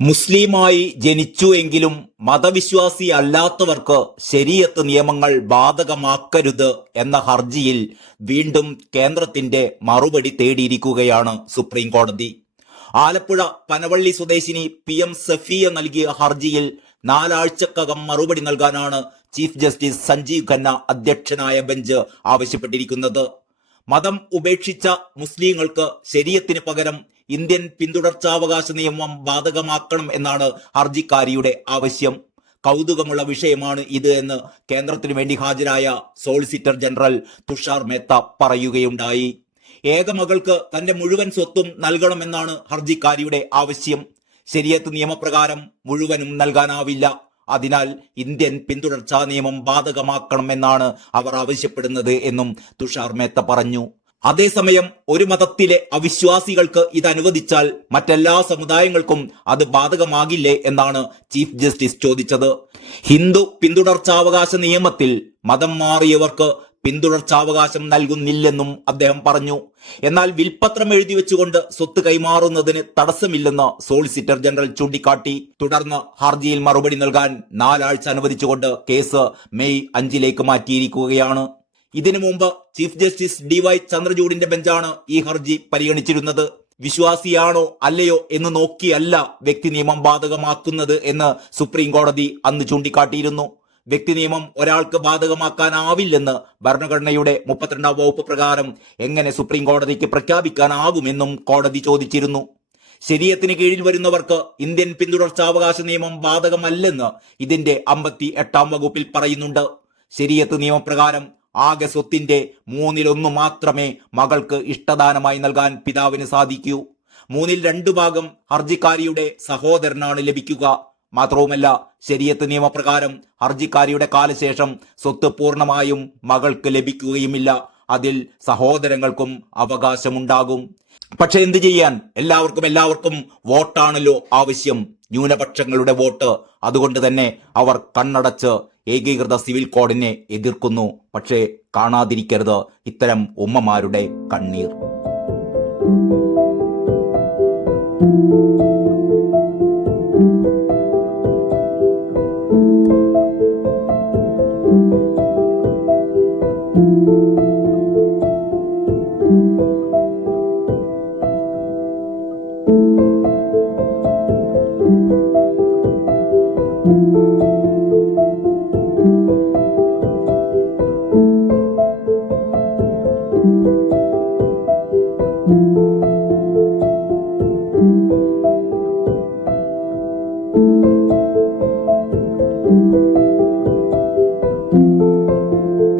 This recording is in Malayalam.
മുസ്ലിമായി ജനിച്ചു എങ്കിലും മതവിശ്വാസി അല്ലാത്തവർക്ക് ശരീഅത്ത് നിയമങ്ങൾ ബാധകമാക്കരുത് എന്ന ഹർജിയിൽ വീണ്ടും കേന്ദ്രത്തിന്റെ മറുപടി തേടിയിരിക്കുകയാണ് സുപ്രീം കോടതി. ആലപ്പുഴ പനവള്ളി സ്വദേശിനി PM സഫിയ നൽകിയ ഹർജിയിൽ 4 ആഴ്ചക്കകം മറുപടി നൽകാനാണ് ചീഫ് ജസ്റ്റിസ് സഞ്ജീവ് ഖന്ന അധ്യക്ഷനായ ബെഞ്ച് ആവശ്യപ്പെട്ടിരിക്കുന്നത്. മതം ഉപേക്ഷിച്ച മുസ്ലിങ്ങൾക്ക് ശരീഅത്തിന് പകരം ഇന്ത്യൻ പിന്തുടർച്ചാവകാശ നിയമം ബാധകമാക്കണം എന്നാണ് ഹർജിക്കാരിയുടെ ആവശ്യം. കൗതുകമുള്ള വിഷയമാണ് ഇത് എന്ന് കേന്ദ്രത്തിനു വേണ്ടി ഹാജരായ സോളിസിറ്റർ ജനറൽ തുഷാർ മേത്ത പറയുകയുണ്ടായി. ഏകമകൾക്ക് തന്റെ മുഴുവൻ സ്വത്തും നൽകണമെന്നാണ് ഹർജിക്കാരിയുടെ ആവശ്യം. ശരീഅത്ത് നിയമപ്രകാരം മുഴുവനും നൽകാനാവില്ല. അതിനാൽ ഇന്ത്യൻ പിന്തുടർച്ചാ നിയമം ബാധകമാക്കണമെന്നാണ് അവർ ആവശ്യപ്പെടുന്നത് എന്നും തുഷാർ മേത്ത പറഞ്ഞു. അതേസമയം ഒരു മതത്തിലെ അവിശ്വാസികൾക്ക് ഇത് അനുവദിച്ചാൽ മറ്റെല്ലാ സമുദായങ്ങൾക്കും അത് ബാധകമാകില്ലേ എന്നാണ് ചീഫ് ജസ്റ്റിസ് ചോദിച്ചത്. ഹിന്ദു പിന്തുടർച്ചാവകാശ നിയമത്തിൽ മതം മാറിയവർക്ക് പിന്തുടർച്ചാവകാശം നൽകുന്നില്ലെന്നും അദ്ദേഹം പറഞ്ഞു. എന്നാൽ വിൽപത്രം എഴുതി വെച്ചുകൊണ്ട് സ്വത്ത് കൈമാറുന്നതിന് തടസ്സമില്ലെന്ന് സോളിസിറ്റർ ജനറൽ ചൂണ്ടിക്കാട്ടി. തുടർന്ന് ഹർജിയിൽ മറുപടി നൽകാൻ 4 ആഴ്ച അനുവദിച്ചുകൊണ്ട് കേസ് മെയ് 5 മാറ്റിയിരിക്കുകയാണ്. ഇതിനു മുമ്പ് ചീഫ് ജസ്റ്റിസ് DY ചന്ദ്രചൂഡിന്റെ ബെഞ്ചാണ് ഈ ഹർജി പരിഗണിച്ചിരുന്നത്. വിശ്വാസിയാണോ അല്ലയോ എന്ന് നോക്കിയല്ല വ്യക്തി നിയമം ബാധകമാക്കുന്നത് എന്ന് സുപ്രീം കോടതി അന്ന് ചൂണ്ടിക്കാട്ടിയിരുന്നു. വ്യക്തി നിയമം ഒരാൾക്ക് ബാധകമാക്കാനാവില്ലെന്ന് ഭരണഘടനയുടെ 32ാം വകുപ്പ് പ്രകാരം എങ്ങനെ സുപ്രീം കോടതിക്ക് പ്രഖ്യാപിക്കാനാകുമെന്നും കോടതി ചോദിച്ചിരുന്നു. ശരീഅത്തിന് കീഴിൽ വരുന്നവർക്ക് ഇന്ത്യൻ പിന്തുടർച്ചാവകാശ നിയമം ബാധകമല്ലെന്ന് ഇതിന്റെ 58ാം വകുപ്പിൽ പറയുന്നുണ്ട്. ശരീഅത്ത് നിയമപ്രകാരം ആകെ സ്വത്തിന്റെ 1/3 മാത്രമേ മകൾക്ക് ഇഷ്ടദാനമായി നൽകാൻ പിതാവിന് സാധിക്കൂ. 2/3 ഭാഗം ഹർജിക്കാരിയുടെ സഹോദരനാണ് ലഭിക്കുക. മാത്രവുമല്ല, ശരീഅത്ത് നിയമപ്രകാരം ഹർജിക്കാരിയുടെ കാലശേഷം സ്വത്ത് പൂർണ്ണമായും മകൾക്ക് ലഭിക്കുകയുമില്ല. അതിൽ സഹോദരങ്ങൾക്കും അവകാശമുണ്ടാകും. പക്ഷെ എന്തു ചെയ്യാൻ, എല്ലാവർക്കും വോട്ടാണല്ലോ ആവശ്യം, ന്യൂനപക്ഷങ്ങളുടെ വോട്ട്. അതുകൊണ്ട് തന്നെ അവർ കണ്ണടച്ച് ഏകീകൃത സിവിൽ കോഡിനെ എതിർക്കുന്നു. പക്ഷേ കാണാതിരിക്കരുത് ഇത്തരം ഉമ്മമാരുടെ കണ്ണീർ.